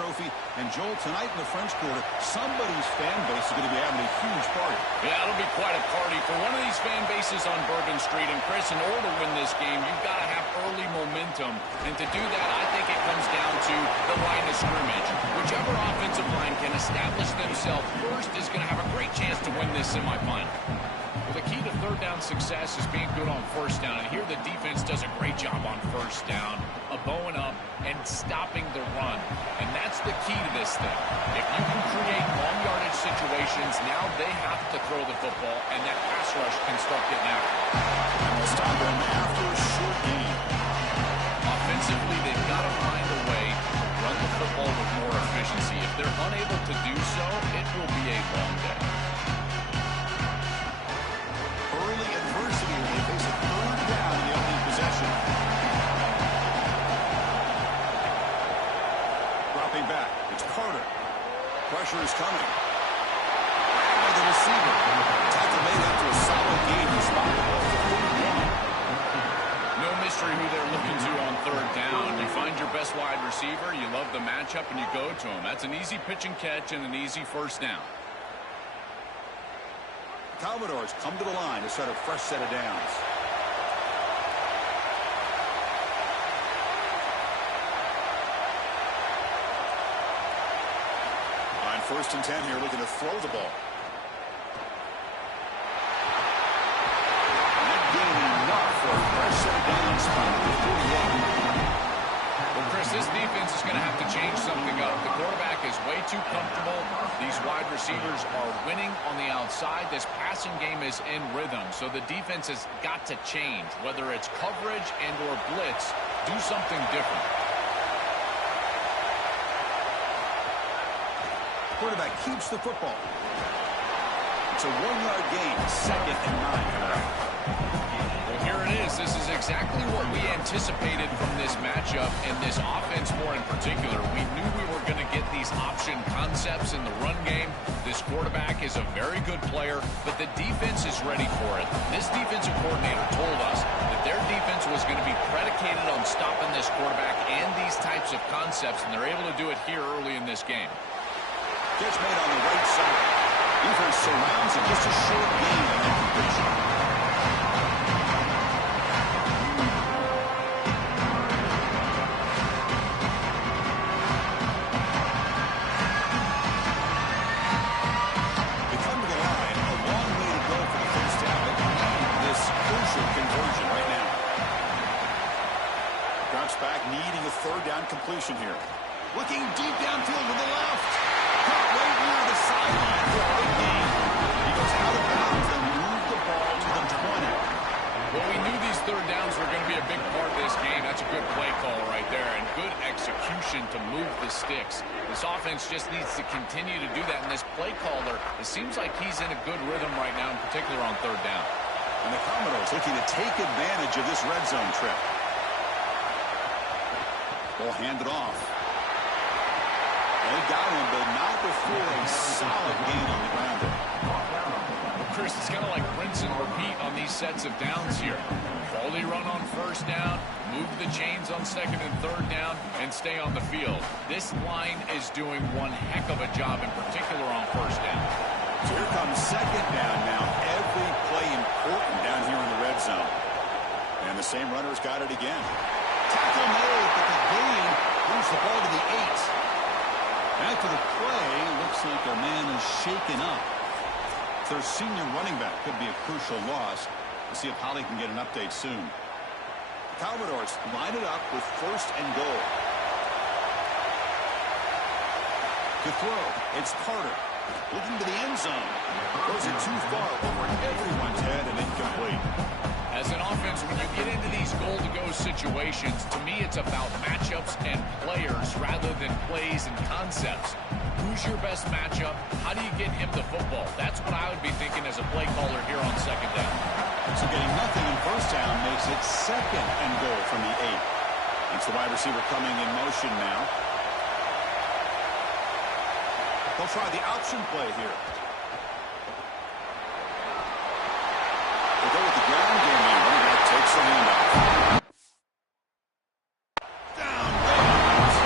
trophy. And Joel, tonight in the French Quarter, somebody's fan base is going to be having a huge party. Yeah, it'll be quite a party for one of these fan bases on Bourbon Street. And Chris, in order to win this game, you've got to have early momentum. And to do that, I think it comes down to the line of scrimmage. Whichever offensive line can establish themselves first is going to have a great chance to win this semifinal. Well, the key to third down success is being good on first down. And here the defense does a great job on first down, bowing up and stopping the run. And that's the key to this thing. If you can create long yardage situations, now they have to throw the football, and that pass rush can start getting after it. And they'll stop them after a short gain. Offensively, they've got to find a way to run the football with more efficiency. If they're unable to do so, it will be a long day. Early adversity when they face a third down in the opening possession. Dropping back, it's Carter. Pressure is coming. By the receiver. Tackle made after a solid gain. He spotted the ball for 41. No mystery who they're looking to on third down. You find your best wide receiver, you love the matchup, and you go to him. That's an easy pitch and catch and an easy first down. Commodores come to the line to start a fresh set of downs. On 1st and 10 here, looking to throw the ball. Not gaining enough for a fresh set of downs spot at the 48. Well, Chris, this defense is going to have to change something up. The quarterback is way too comfortable. These wide receivers are winning on the outside. This passing game is in rhythm, so the defense has got to change. Whether it's coverage and or blitz, do something different. Quarterback keeps the football. It's a 1-yard gain, 2nd and 9. Well, here it is. This is exactly what we anticipated from this matchup, and this offense more in particular. We knew we were going to get these option concepts in the run game. This quarterback is a very good player, but the defense is ready for it. This defensive coordinator told us that their defense was going to be predicated on stopping this quarterback and these types of concepts, and they're able to do it here early in this game. Catch made on the right side. Defense surrounds it, just a short gain on that completion. They come to the line, a long way to go for the first down, but they need this crucial conversion right now. Drops back, needing a third down completion here. Looking deep downfield to the left. Cut right near the sideline for a big gain. He goes out of bounds and moves the ball to the 20. Well, we knew these third downs were going to be a big part of this game. That's a good play call right there, and good execution to move the sticks. This offense just needs to continue to do that, and this play caller, it seems like he's in a good rhythm right now, in particular on third down. And the Commodores looking to take advantage of this red zone trip. Ball handed off. They got him, but not before a solid gain on the ground there. Well, Chris, it's kind of like rinse and repeat on these sets of downs here. Quality run on first down, move the chains on second and third down, and stay on the field. This line is doing one heck of a job, in particular on first down. So here comes second down now. Every play important down here in the red zone. And the same runner's got it again. Tackle made, but the gain moves the ball to the 8. After the play, looks like a man is shaken up. Their senior running back could be a crucial loss. We'll see if Holly can get an update soon. The Commodores line it up with 1st and goal. To throw, it's Carter. Looking to the end zone. Throws it too far over everyone's head and incomplete. As an offense, when you get into these goal-to-go situations, to me it's about matchups and players rather than plays and concepts. Who's your best matchup? How do you get him the football? That's what I would be thinking as a play caller here on second down. So getting nothing in first down makes it 2nd and goal from the 8. It's the wide receiver coming in motion now. They'll try the option play here. They go with the ground game here. Running back takes the handoff. Down goes.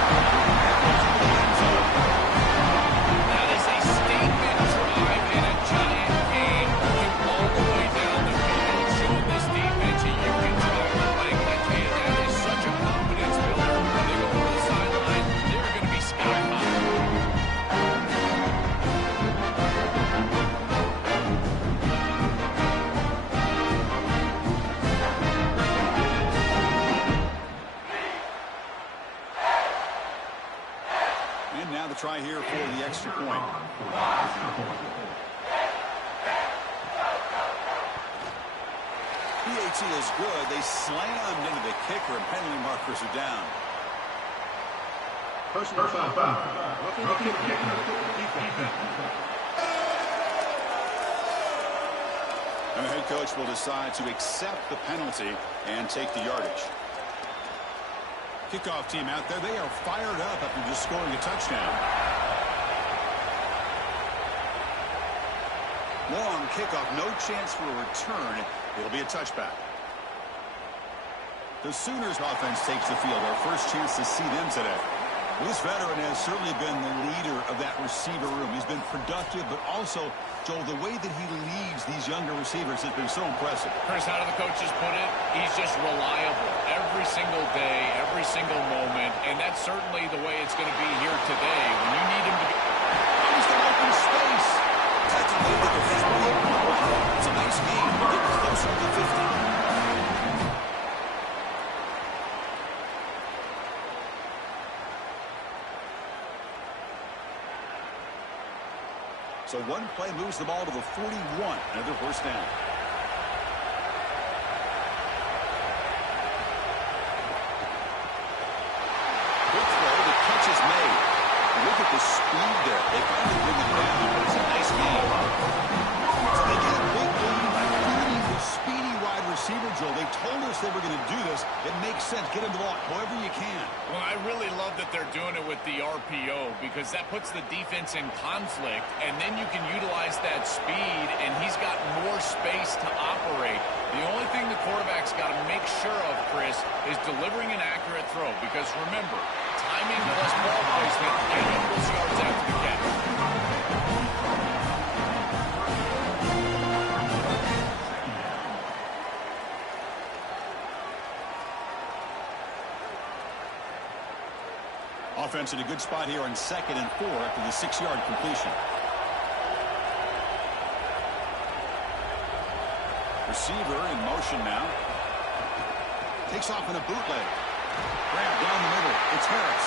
the extra point. PAT is good. They slammed into the kicker, and penalty markers are down. Personal foul. Rookie kicker. Defense. And the head coach will decide to accept the penalty and take the yardage. Kickoff team out there. They are fired up after just scoring a touchdown. Long kickoff. No chance for a return. It'll be a touchback. The Sooners offense takes the field. Our first chance to see them today. This veteran has certainly been the leader of that receiver room. He's been productive, but also, Joel, the way that he leads these younger receivers has been so impressive. Chris, how do the coaches put it? He's just reliable every single day, every single moment, and that's certainly the way it's going to be here today. When you need him to be... He's got open space. Tackle made to the 50. It's a nice game. We're getting closer to the 50. So one play moves the ball to the 41. Another first down. Quick throw. The catch is made. Look at the speed there. They finally bring it down, but it's a nice game. So they get a big lead by feeding the speedy wide receiver, Joel. They told us they were going to do this. It makes sense. Get him the ball however you can. Well, I really love that they're doing it with the RPO because that puts the defense in conflict, and then you can utilize that speed, and he's got more space to operate. The only thing the quarterback's got to make sure of, Chris, is delivering an accurate throw because, remember, timing plus ball placement and equals yards after the catch. Offense in a good spot here on 2nd and 4 after the 6-yard completion. Receiver in motion now. Takes off in a bootleg. Grab down the middle. It's Harris.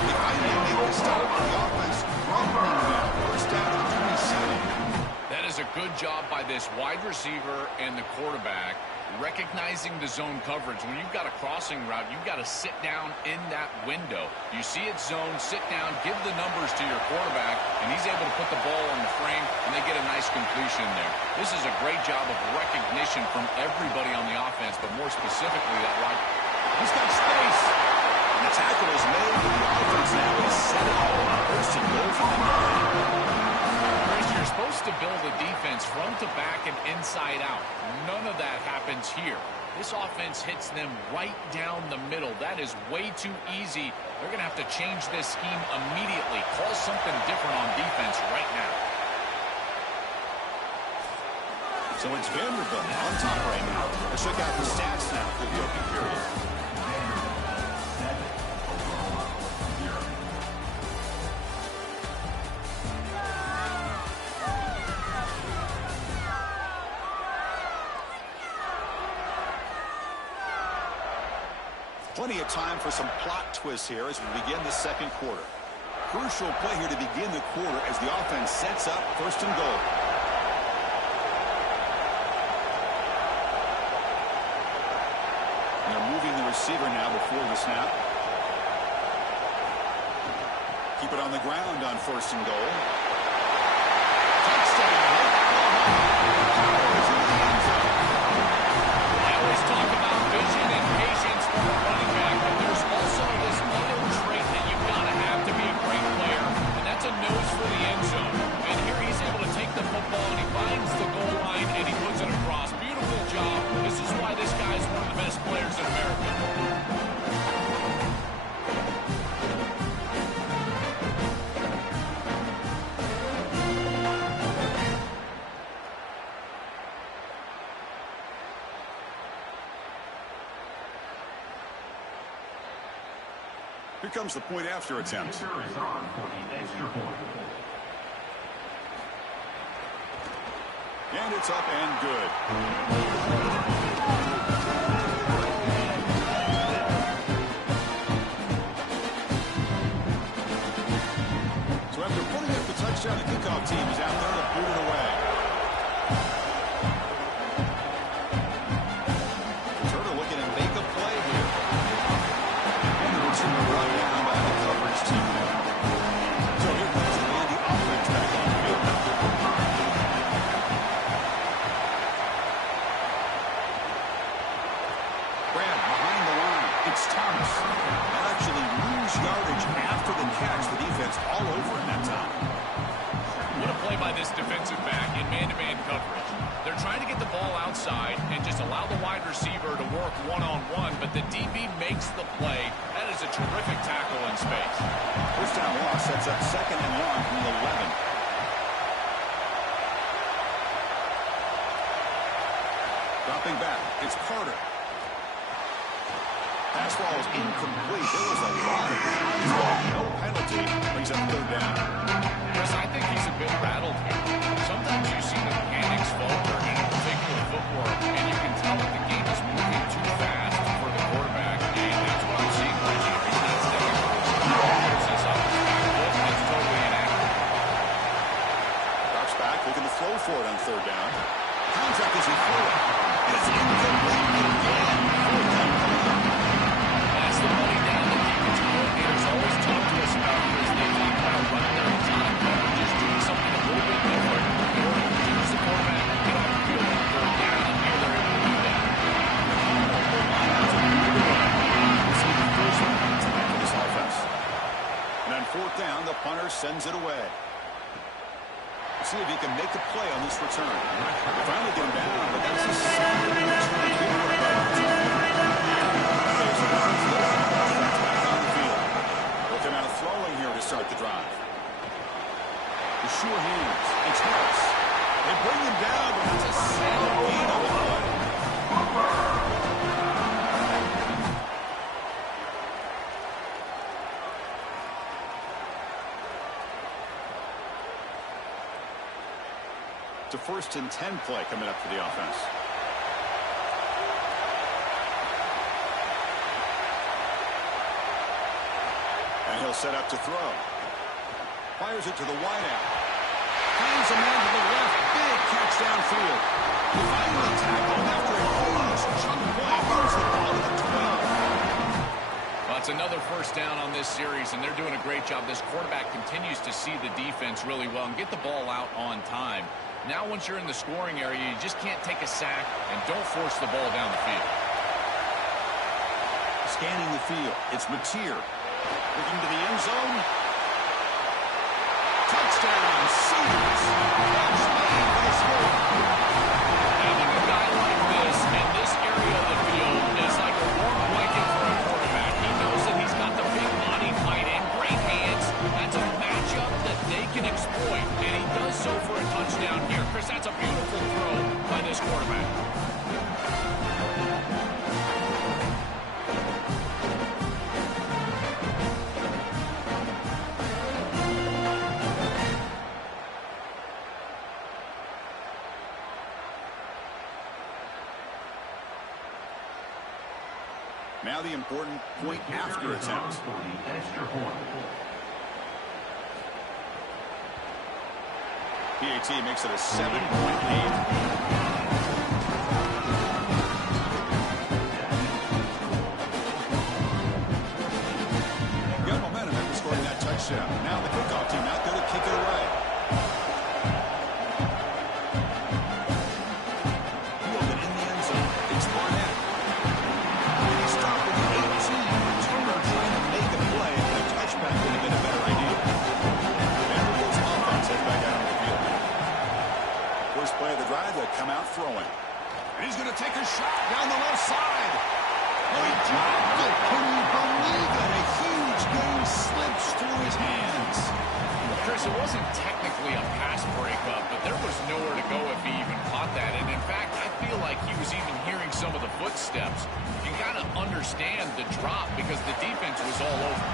They finally make the stop on the offense. Running now. First down to the 27. That is a good job by this wide receiver and the quarterback recognizing the zone coverage. When you've got a crossing route, you've got to sit down in that window. You see it zone, sit down, give the numbers to your quarterback, and he's able to put the ball on the frame, and they get a nice completion there. This is a great job of recognition from everybody on the offense, but more specifically that wide. He's got space. And the tackle is made, but the offense now is set up. First and goal from the 9. You're supposed to build a defense front to back and inside out. None of that happens here. This offense hits them right down the middle. That is way too easy. They're going to have to change this scheme immediately. Call something different on defense right now. So it's Vanderbilt on top right now. Let's check out the stats now for the opening period. Plenty of time for some plot twists here as we begin the second quarter. Crucial play here to begin the quarter as the offense sets up first and goal. And they're moving the receiver now before the snap. Keep it on the ground on first and goal. Touchdown. I always talk about vision and patience for a running back, but there's also this other trait that you've got to have to be a great player, and that's a nose for the end zone. And here he's able to take the football, and he finds the goal line, and he puts it across. Beautiful job. This is why this guy is one of the best players in America. Here comes the point after attempt. And it's up and good. So after touchdown. The kickoff team is out there to boot it away. Turner looking to make a play here. And the receiver brought down by the coverage team. So here comes the Vandy offense back on the field. Grab behind the line. It's Thomas. Actually lose yardage after the catch. The defense all over him that time. What a play by this defensive back in man-to-man coverage. They're trying to get the ball outside and just allow the wide receiver to work one-on-one, but the DB makes the play. That is a terrific tackle in space. First down loss sets up 2nd and long from the 11. Dropping back, it's Carter. Pass ball is incomplete. There was a lot of contact. No penalty. Brings up 3rd down. Chris, I think he's a bit rattled here. Sometimes you see the mechanics falter in a particular footwork, and you can tell that the game is moving too fast for the quarterback. And that's what I'm seeing right here. He's not stepping forward. This up his back foot, and it's totally inaccurate. Drops back, looking to throw for it on 3rd down. Contact as he threw it. And it's incomplete again. 4th down coming up. That's the money down that defensive coordinators always talk to us about, because they talk about running their exotic coverages, doing something a little bit different in order to reduce the quarterback and get off the field on 3rd down, and here they're able to do that. This will be the first one tonight for this offense. And on 4th down, the punter sends it away. See if he can make a play on this return. They finally get him down, but that's a solid return here by the team. There's the run for the offense back on the field. Looking out throwing here to start the drive. The sure hands. It's Harris. They bring him down, but it's a solid gain on the play. It's a 1st and 10 play coming up for the offense. And he'll set up to throw. Fires it to the wideout. Finds a man to the left. Big catch downfield. Finally tackled after a huge chunk play. Moves the ball to the 12. Well, it's another 1st down on this series, and they're doing a great job. This quarterback continues to see the defense really well and get the ball out on time. Now, once you're in the scoring area, you just can't take a sack and don't force the ball down the field. Scanning the field. It's Mateer. Looking to the end zone. Touchdown, Sears. That's made by score. Having a guy like this in this area of the field is like a warm blanket for a quarterback. He knows that he's got the big body, tight end, great hands. That's a matchup that they can exploit, and he does so for a touchdown here. Chris, that's a beautiful throw by this quarterback. Now the important point after attempt. PAT makes it a 7-point lead. Got momentum after scoring that touchdown. Now the kickoff team out there to kick it away. Fielded in the end zone. It's Barnett. And he stopped at the 18. Turner trying to make a play. The touchback would have been a better idea. Vanderbilt's offense heads back out on the field. First play of the drive, they'll come out throwing. And he's going to take a shot down the left side. Oh, he dropped it. Can you believe it? A huge game slips through his hands. Chris, it wasn't technically a pass breakup, but there was nowhere to go if he even caught that. And in fact, I feel like he was even hearing some of the footsteps. You got to understand the drop because the defense was all over.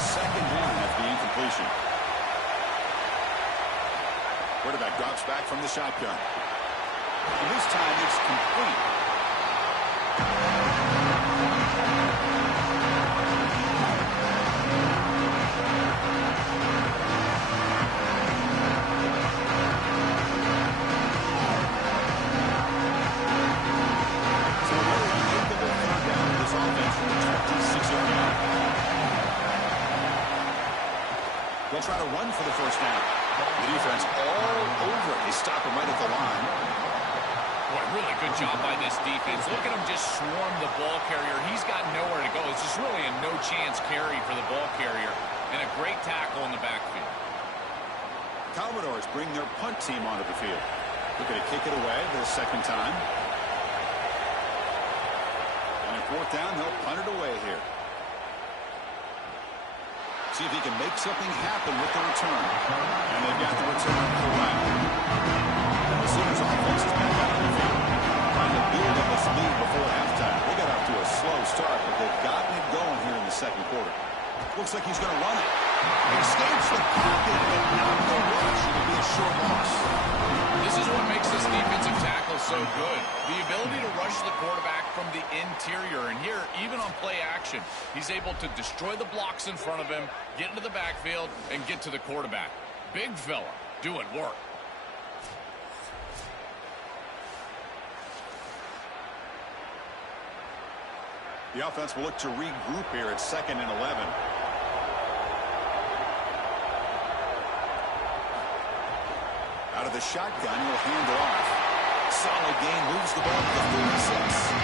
2nd down after the incompletion. Quarterback drops back from the shotgun. And this time it's complete. try to run for the first down. The defense all over it. They stop him right at the line. Boy, really good job by this defense. Look at him just swarm the ball carrier. He's got nowhere to go. It's just really a no-chance carry for the ball carrier. And a great tackle in the backfield. Commodores bring their punt team onto the field. They're going to kick it away for the second time. And at fourth down, they'll punt it away here. See if he can make something happen with the return. And they've got the return correct. And the Sooners offense is back out on the field, trying to build up this lead before halftime. They got off to a slow start, but they've gotten it going here in the second quarter. Looks like he's going to run it. He escapes the pocket, but not the rush. It'll be a short loss. This is what makes this defensive tackle so good. The ability to rush the quarterback from the interior. And here, even on play action, he's able to destroy the blocks in front of him, get into the backfield, and get to the quarterback. Big fella doing work. The offense will look to regroup here at 2nd and 11. Out of the shotgun, he'll hand it off. Solid gain, moves the ball to the 36.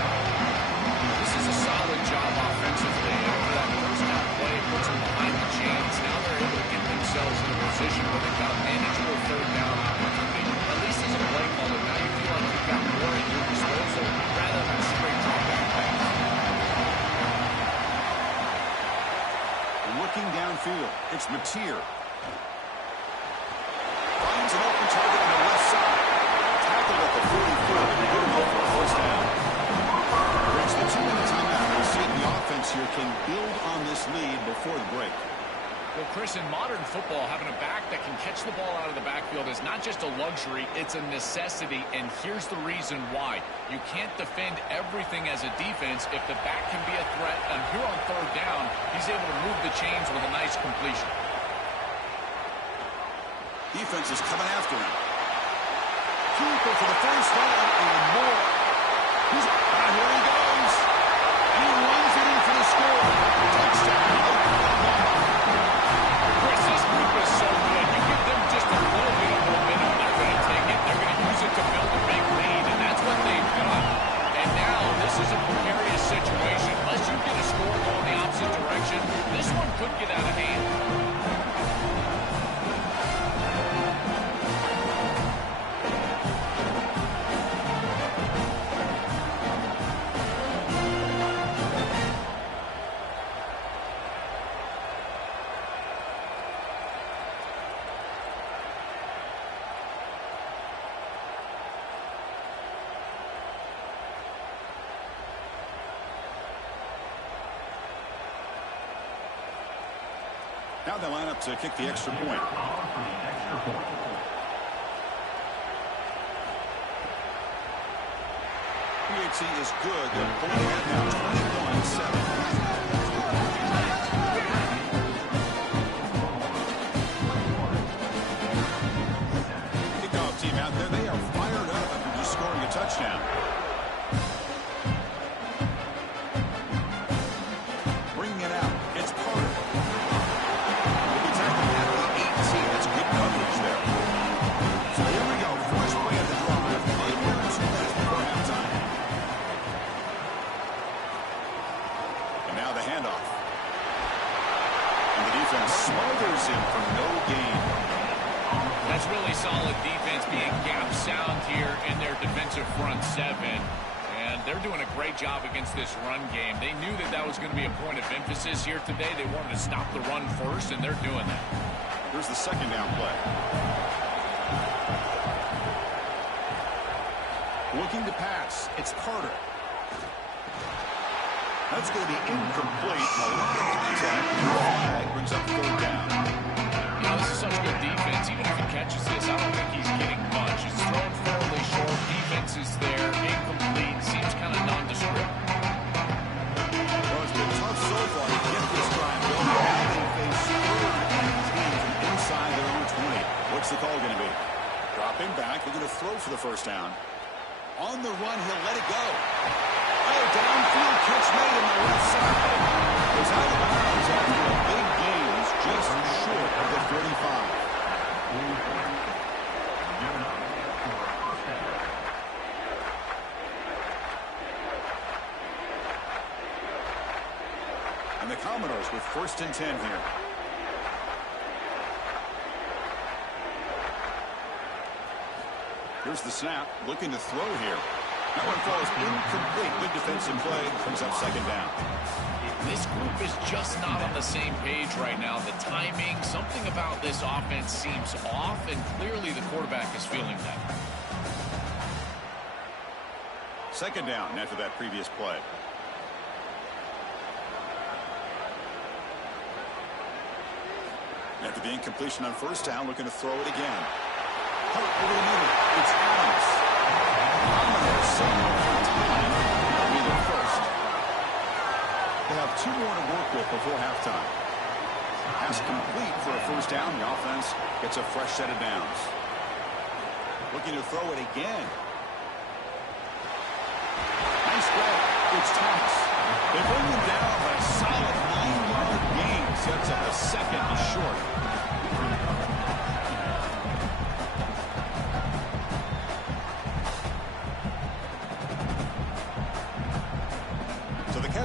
This is a solid job offensively. After that first down play, puts them behind the chains. Now they're able to get themselves in a position where they've got a manageable third down opportunity. At least as a play caller, now you feel like you've got more at your disposal rather than a straight drop back pass. Looking downfield, it's Mateer. Finds an open target on the left side. Tackled at the 44. Good enough for a first down. Reach the 2-minute timeout. We'll see if the offense here can build on this lead before the break. Well, Chris, in modern football, having a back that can catch the ball out of the backfield is not just a luxury, it's a necessity, and here's the reason why. You can't defend everything as a defense if the back can be a threat, and here on third down, he's able to move the chains with a nice completion. Defense is coming after him. Cooper for the first down and more. Here he goes. And he runs it in for the score. Touchdown. Chris, this group is so good. You give them just a little bit of momentum, they're going to take it. They're going to use it to build a big lead, and that's what they've done. And now this is a precarious situation. Unless you get a score going the opposite direction, this one could get out of hand. Now they line up to kick the extra point. PAT is good. They're pulling ahead now, 21-7. Kickoff team out there, they are fired up after just scoring a touchdown. Bringing it out, it's Carter. He'll be tackled at the 18. That's good coverage there. So here we go, first play of the drive. 5 minutes before halftime. And now the handoff. And the defense smothers him for no gain. That's really solid defense, being gap sound here in their defensive front seven. And they're doing a great job against this run game. They knew that that was going to be a point of emphasis here today. They wanted to stop the run first, and they're doing that. Here's the second down play. Looking to pass. It's Carter. That's going to be incomplete. A lot of contact. Flag brings up third down. You know, this is such good defense. Even if he catches this, I don't think he's getting much. It's thrown fairly short. Defense is there. Incomplete. Seems kind of nondescript. Well, it's been tough so far to get this drive going. Now they face third and 10 from inside their own 20. What's the call going to be? Dropping back. They're going to throw for the first down. On the run, he'll let it go. Oh, downfield catch made on the left side. It's out of bounds after a big gain. It's just short of the 45. And the Commodores with 1st and 10 here. Here's the snap, looking to throw here. That one falls incomplete. Good defensive play, brings up 2nd down. This group is just not on the same page right now. The timing, something about this offense seems off, and clearly the quarterback is feeling that. 2nd down after that previous play. After the incompletion on 1st down, looking to throw it again. Over the middle, it's Adams. Commodores setting for time. That'll be their first. They have 2 more to work with before halftime. Pass complete for a 1st down. The offense gets a fresh set of downs. Looking to throw it again. Nice grab. It's Thomas. They bring him down by a solid 9-yard gain. Sets up a 2nd and short.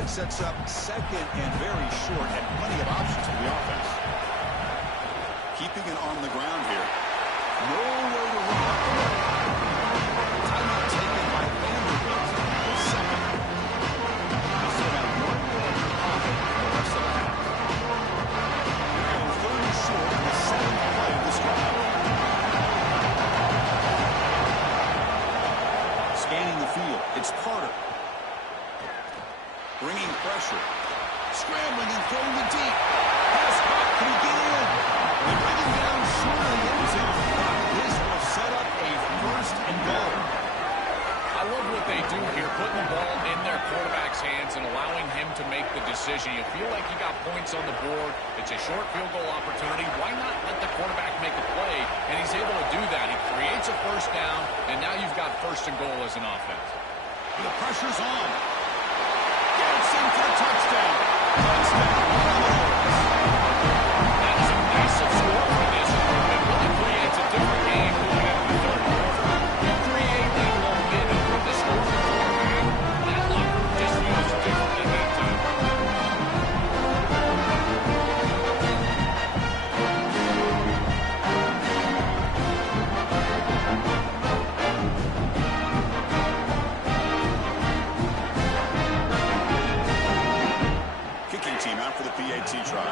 Sets up 2nd and very short, and plenty of options for the offense. Keeping it on the ground here. Nowhere to run. Timeout taken by Vanderbilt. The 2nd. They still have 1 more in their pocket for the rest of the half. They're on 3rd and short in the 7th play of this drive. Scanning the field. It's Carter. Bringing pressure. Scrambling and throwing it deep. Pass caught. Can he get in? They bring him down short of the end zone. This will set up a 1st and goal. I love what they do here, putting the ball in their quarterback's hands and allowing him to make the decision. You feel like you got points on the board. It's a short field goal opportunity. Why not let the quarterback make a play? And he's able to do that. He creates a 1st down, and now you've got 1st and goal as an offense. The pressure's on. Gets in for a touchdown. Touchdown. That is a massive score for this group. It really creates a different game moving into the 3rd quarter. You create that momentum with the scoring quarterback. That locker room just feels different at that time. Team out for the PAT try.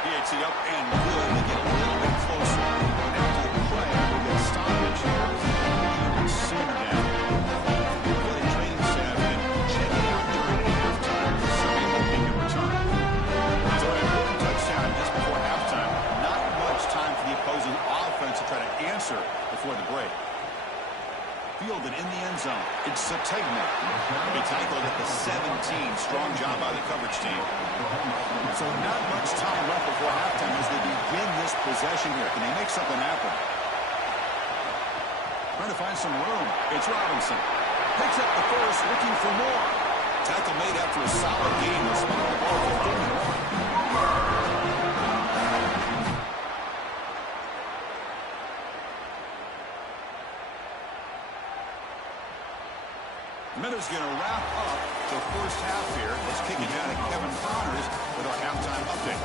PAT up and good. They get a little bit closer. After the play, we get a stoppage here. Sooner down. The training staff been checking out during halftime. So they hope they can return. So an important touchdown just before halftime. Not much time for the opposing offense to try to answer before the break. Fielded in the end zone. It's Sategna. He tackled at the 17. Strong job by the coverage team. So not much time left before halftime as they begin this possession here. Can they make something happen? Trying to find some room. It's Robinson. Picks up the first, looking for more. Tackle made after a solid game. They'll spin the ball for 31. Minutes going to wrap up the 1st half here. Let's kick it down to Kevin Connors with our halftime update.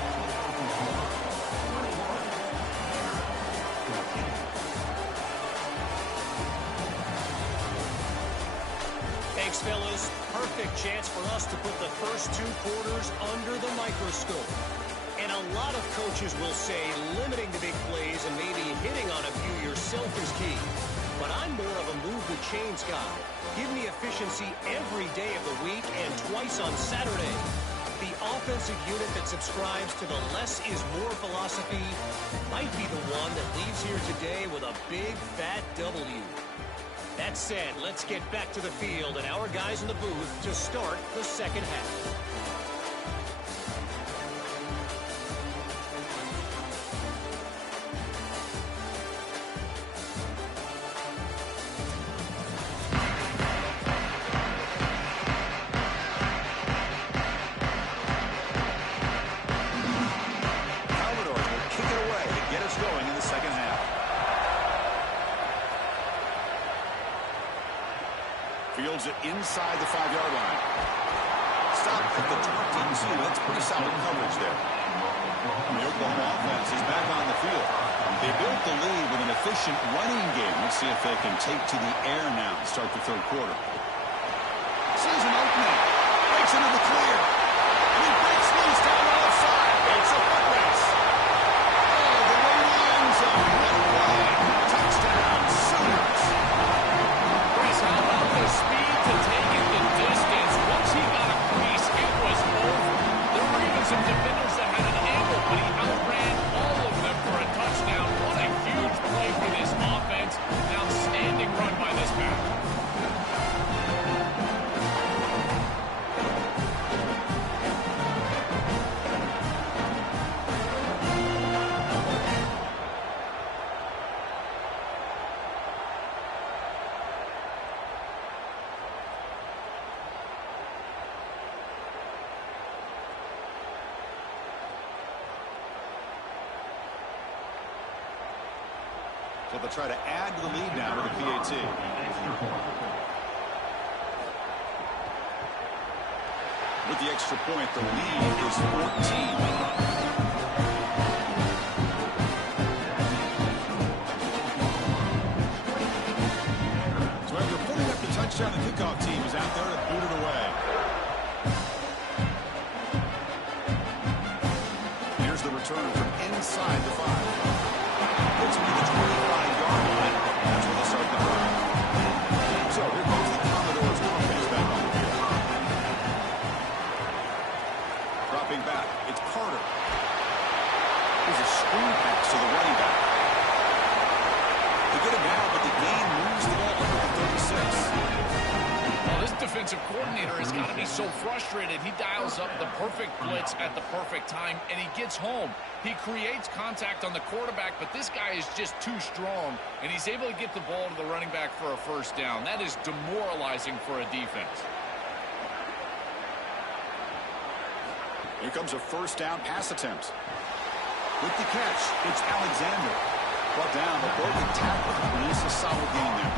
Thanks, fellas. Perfect chance for us to put the first 2 quarters under the microscope. And a lot of coaches will say limiting the big plays and maybe hitting on a few yourself is key. But I'm more of a move the chains guy. Give me efficiency every day of the week and twice on Saturday. The offensive unit that subscribes to the less is more philosophy might be the one that leaves here today with a big fat W. That said, let's get back to the field and our guys in the booth to start the 2nd half. moves it inside the 5-yard line. Stop at the 22. That's pretty solid coverage there. The Oklahoma offense is back on the field. They built the lead with an efficient running game. Let's see if they can take to the air now to start the third quarter. Sees an opening. Breaks into the clear. And he breaks loose down the left side. It's a foot race. Oh, the way to the end zone. What a play. Touchdown, Sooners. Chris, how about the speed to take it the distance? Once he got a crease, it was over. There were even some defenders that had an angle, but he outran all of them for a touchdown. What a huge play for this offense. An outstanding run by this back. So they'll try to add to the lead now with the PAT. With the extra point, the lead is 14. So after putting up the touchdown, the kickoff team is out there to boot it away. Here's the return from inside the 5. Gets me the 25-yard line. That's where they start the drive. So here goes the Commodores offense back on the field. Dropping back, it's Carter. There's a screen pass to the running back. They get him down, but the gain moves the ball over the 36. Well, this defensive coordinator has got to be so frustrated. He dials up the perfect blitz at the perfect time, and he gets home. He creates contact on the quarterback, but this guy is just too strong, and he's able to get the ball to the running back for a first down. That is demoralizing for a defense. Here comes a first down pass attempt. With the catch, it's Alexander. Brought down, but broken tackle. And it's a solid game there.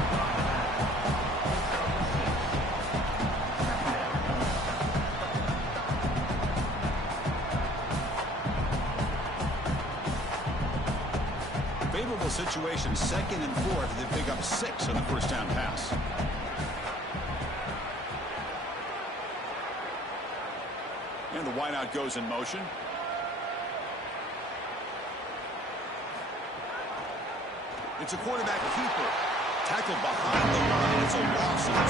Favorable situation, 2nd and 4. They pick up 6 on the first down pass. And the wideout goes in motion. It's a quarterback keeper. Tackled behind the line. It's a loss of 2.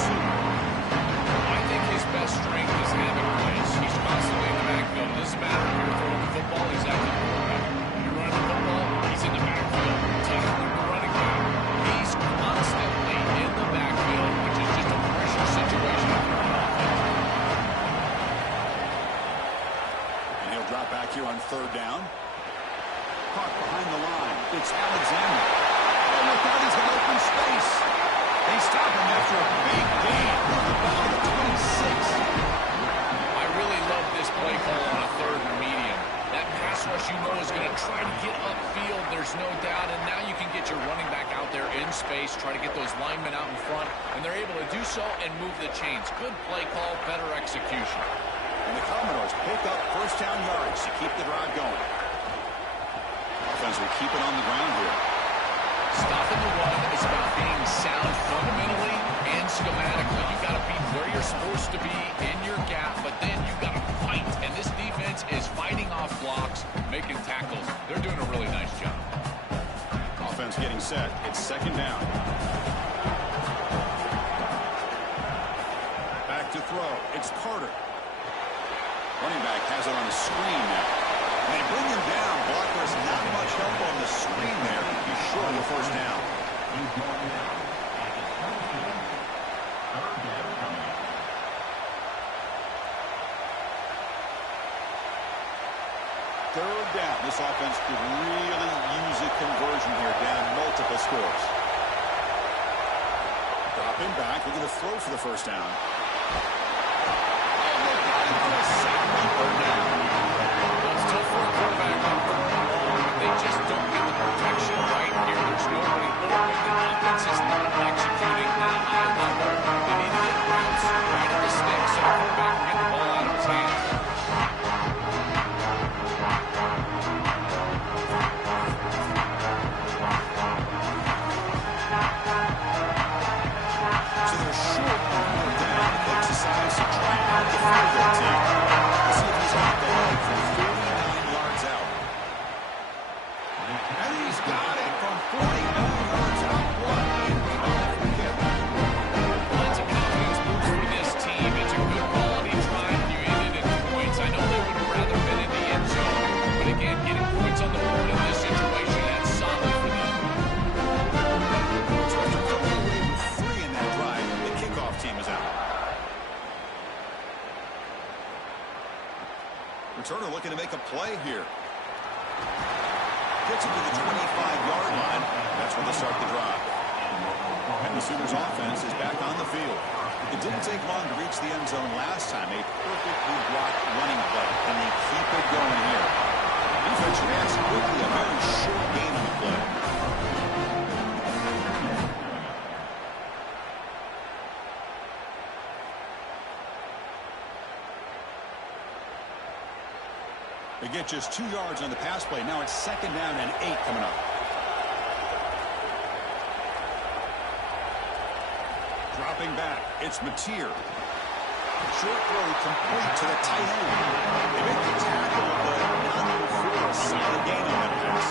I think his best strength is having plays. He's constantly in the backfield. It doesn't matter if you're throwing the football, he's at the quarterback. When you're running the football, he's in the backfield. Tackling the running back. He's constantly in the backfield, which is just a pressure situation for an offense. And he'll drop back here on 3rd down. Caught behind the line. It's Alexander. Oh, look out, he's got open space. They stop him after a big gain. With the ball at 26. I really love this play call on a 3rd and medium. That pass rush you know is going to try to get upfield, there's no doubt, and now you can get your running back out there in space, try to get those linemen out in front, and they're able to do so and move the chains. Good play call, better execution. And the Commodores pick up first down yards to keep the drive going. Offense will keep it on the ground here. Stopping the run is about being sound fundamentally and schematically. You've got to be where you're supposed to be in your gap, but then you've got to fight. And this defense is fighting off blocks, making tackles. They're doing a really nice job. Offense getting set. It's 2nd down. Back to throw. It's Carter. Running back has it on the screen now. And they bring him down. Blockers not much help on the screen there. He's short of the first down. Third down. This offense could really use a conversion here, down multiple scores. Dropping back. Looking to throw for the first down. Oh, look out for a sack on 3rd down. It's tough for a quarterback on 3rd and long, but they just don't get the protection right here. There's nobody open. The offense is not executing at a high level. They need to get around But again, getting points on the board in this situation, that's solid for them. So after coming away with 3 in that drive, the kickoff team is out. Returner looking to make a play here. Gets him to the 25-yard line. That's when they start the drive. And the Sooners offense is back on the field. It didn't take long to reach the end zone last time. A perfectly blocked running play. And they keep it going here. Defense reacts quickly. A very short gain on the play. They get just 2 yards on the pass play. Now it's 2nd down and 8 coming up. Dropping back, it's Mateer. Short throw complete to the tight end. They make the tackle, but not before a solid gain on that pass.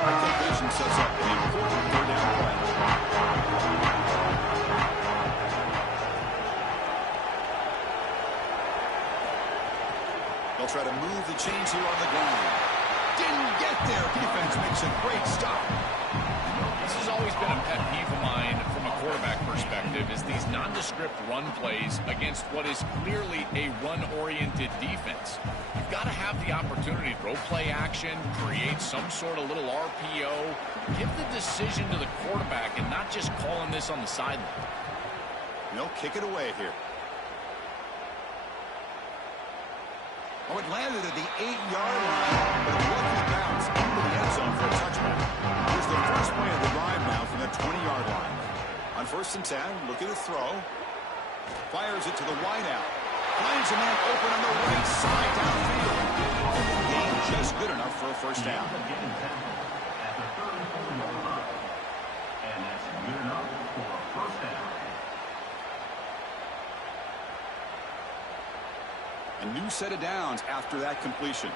That completion sets up an important 3rd down play. They'll try to move the chains here on the ground. Didn't get there. Defense makes a great stop. This has always been a pet peeve of mine from a quarterback perspective, is these nondescript run plays against what is clearly a run-oriented defense. You've got to have the opportunity to throw play action, create some sort of little RPO, give the decision to the quarterback and not just calling this on the sideline. They'll kick it away here. Oh, it landed at the 8-yard line, but a lucky bounce into the end zone for a touchback. Here's the first play of the drive now from the 20-yard line. On 1st and 10, looking to throw. Fires it to the wideout. Finds a man open on the right side downfield. And the gain just good enough for a 1st down. At the 34-yard line. And that's good enough for a 1st down. A new set of downs after that completion.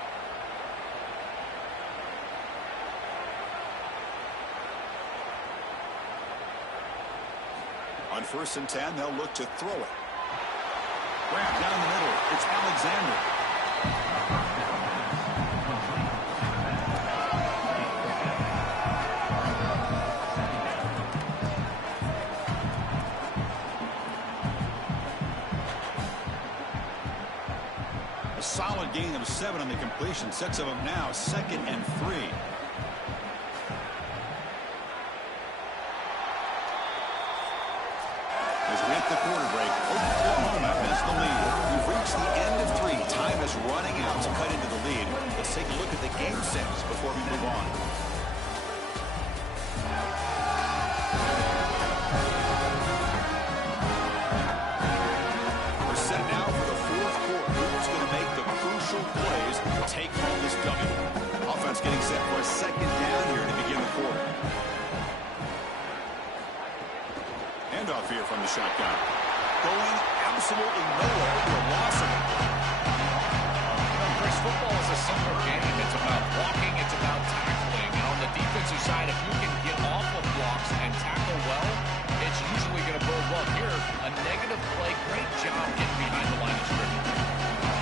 On 1st and 10, they'll look to throw it. Wrap down the middle. It's Alexander. A solid gain of 7 on the completion. Sets them up now 2nd and 3. At the quarter break, Oklahoma has the lead. We've reached the end of 3. Time is running out to cut into the lead. Let's take a look at the game sets before we move on. We're set now for the 4th quarter. Who's going to make the crucial plays to take home this W? Offense getting set for a 2nd down here to begin the quarter. Off here from the shotgun. Going absolutely nowhere for a loss of it. Chris, football is a simple game. It's about blocking, it's about tackling. And on the defensive side, if you can get off of blocks and tackle well, it's usually going to bode well. Here, a negative play. Great job getting behind the line of scrimmage.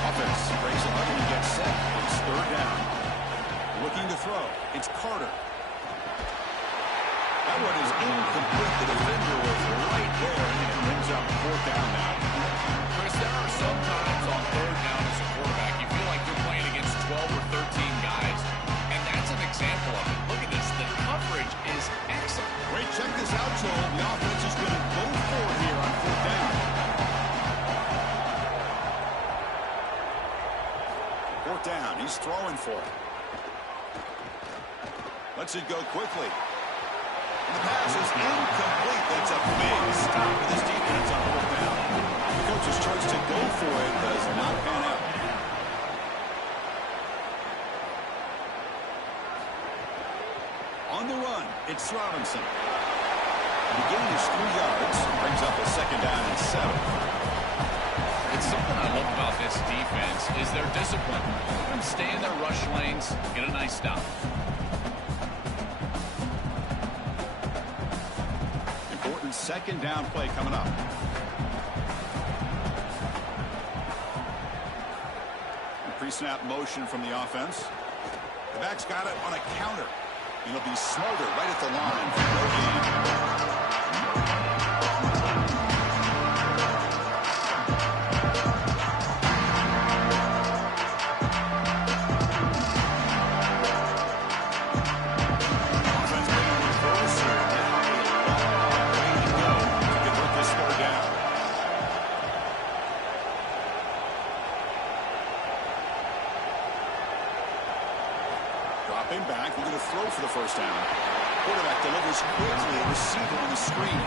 Offense breaks it up and gets set. It's 3rd down. Looking to throw. It's Carter. That one is incomplete. The defender was right there, and it brings up 4th down now. Chris, there are some times on 3rd down as a quarterback, you feel like you're playing against 12 or 13 guys, and that's an example of it. Look at this. The coverage is excellent. Wait, check this out, Joel. The offense is going to go for it here on 4th down. 4th down. He's throwing for it. Lets it go quickly. The pass is incomplete. That's a big stop for this defense on 4th down. The coach's choice to go for it does not pan out. On the run, it's Robinson. The gain is 3 yards. Brings up a 2nd down and 7. It's something I love about this defense is their discipline. Let them stay in their rush lanes, get a nice stop. second down play coming up. Pre-snap motion from the offense. The back's got it on a counter. It'll be Smolder right at the line for no gain. Dropping back, we're going to throw for the first down. Quarterback delivers quickly, a receiver on the screen.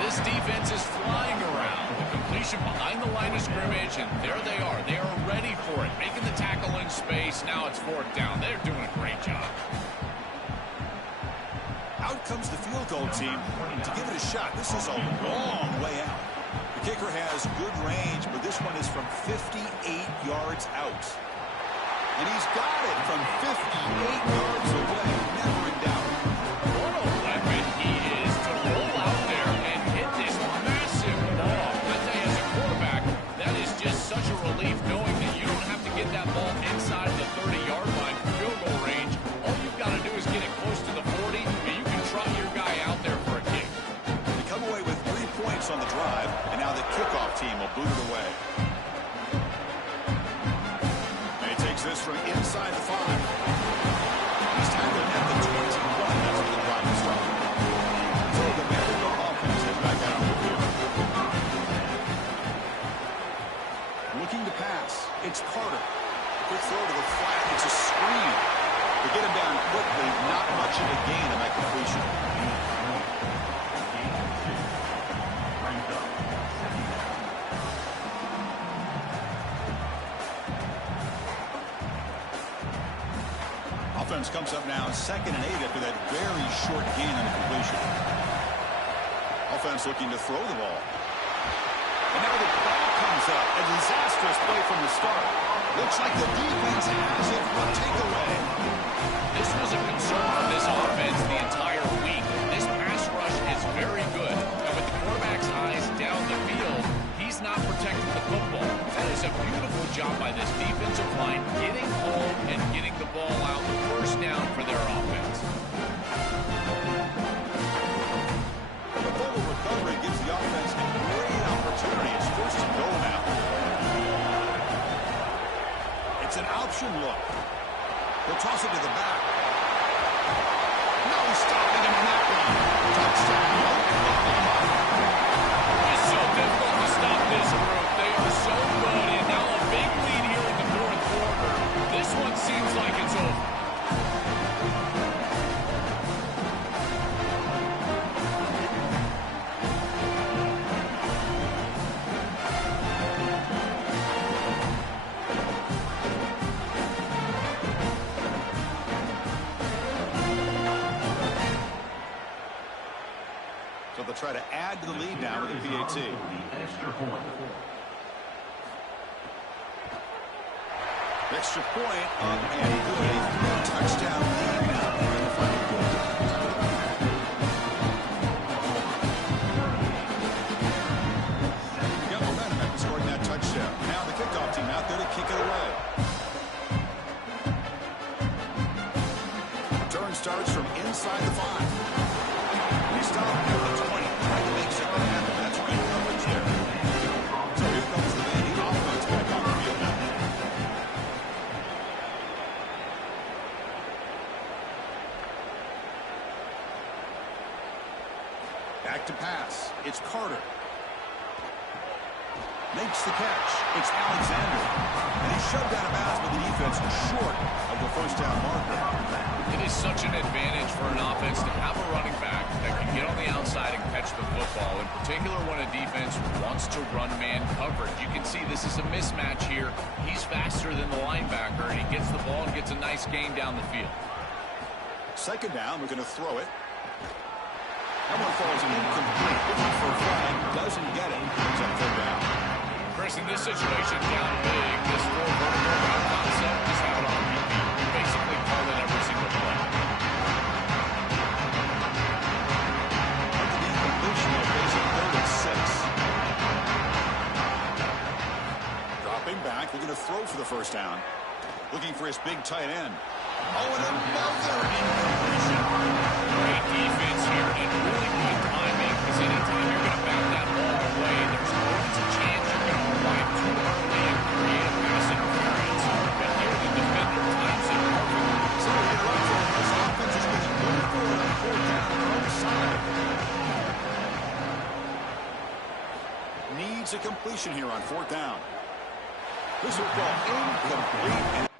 This defense is flying around. The completion behind the line of scrimmage, and there they are. They are ready for it, making the tackle in space. Now it's fourth down. They're doing a great job. Out comes the field goal team to give it a shot. This is a long way out. The kicker has good range, but this one is from 58 yards out. And he's got it from 58 yards away. Never in doubt. What a weapon he is to roll out there and hit this massive ball. I tell you, as a quarterback, that is just such a relief knowing that you don't have to get that ball inside the 30-yard line for field goal range. All you've got to do is get it close to the 40, and you can trot your guy out there for a kick. They come away with 3 points on the drive, and now the kickoff team will boot it away. This from inside the 5. He's tackled at the 21. That's where the drive is started. So the Vanderbilt offense is back out on the field. Looking to pass. It's Carter. Quick throw to the flat. It's a screen. They get him down quickly. Not much of a gain on that completion. Offense comes up now 2nd and 8 after that very short gain on the completion. Offense looking to throw the ball. And now the ball comes up. A disastrous play from the start. Looks like the defense has it for a takeaway. This was a concern for this offense the entire week. This pass rush is very good. And with the quarterback's eyes down the field, he's not protecting the football. That is a beautiful job by this defensive line, getting home and getting the ball out. First down for their offense. The forward recovery gives the offense a great opportunity. It's first and goal now. It's an option look. He'll toss it to the back. No stopping him on that one. Touchdown. It's so difficult to stop this group. They are so good, and now a big lead here in the fourth quarter. This one seems like it's over. So they'll try to add to the lead now with a PAT. Extra point up and good. Touchdown lead now in the final quarter. They got momentum after scoring that touchdown. Now the kickoff team out there to kick it away. Return starts from inside the 5. He stopped at the 20. Trying to make something happen. That's good coverage there. So here comes the Vandy offense back on the field now. Back to pass. It's Carter. Makes the catch. It's Alexander. And he's shoved out of bounds with the defense short of the first down marker. It is such an advantage for an offense to have a running back that can get on the outside and catch the football, in particular when a defense wants to run man coverage. You can see this is a mismatch here. He's faster than the linebacker, and he gets the ball and gets a nice gain down the field. Second down, we're going to throw it. That one falls incomplete. Looking for a flag. Doesn't get it. Brings up third down. Chris, in this situation, down big, this full vertical route concept is out on repeat. You basically call it every single play. The incompletion of first down. Looking for his big tight end. Oh, and another incompletion. Great defense here and really good timing, because anytime you're going to back that ball away, there's always a chance you're going to arrive too early and create a pass interference. But here the defender times it perfectly. So you're right, Joe. This offense is going to go forward on fourth down on their own side. Needs a completion here on fourth down. This will fall incomplete.